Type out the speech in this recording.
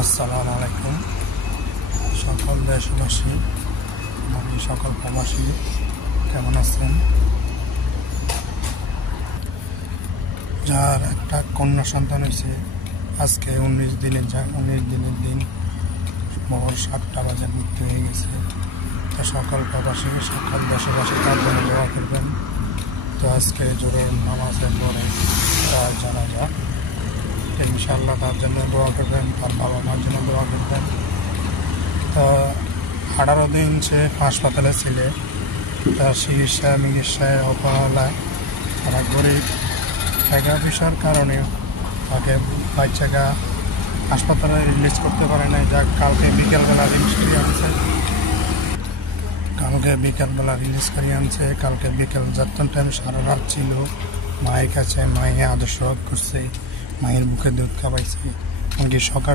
আসসালামু আলাইকুম সকল দেশবাসী এবং সকল প্রবাসী কেমন আছেন? যার একটা কন্যা সন্তান হয়েছে আজকে 19 দিনের দিন ভোর 7টা বাজে মৃত্যু হয়ে গেছে। তো সকল প্রবাসী সকল দেশবাসী তার জন্য দোয়া করবেন। তো আজকে জোরের নামাজের পরে তার জানাজা, ইনশাআল্লাহ তার জন্য দোয়া করবেন, তার বাবা মার জন্য দোয়া করবেন। তো 18 দিন সে হাসপাতালে ছিল। তার চিকিৎসায় অবহেলায় তারা গরিব টাকা পয়সার কারণে তাকে বাচ্চাকে হাসপাতালে রিলিজ করতে পারে নাই। যা কালকে বিকেলবেলা রিলিজ করে আনছে। কালকে বিকেল যতক্ষণ টাইম সারা রাত ছিল মায়ের কাছে, মায়ে আদর্শ করছে, মায়ের বুকে দুধ খাওয়াইছে। এমনকি সকাল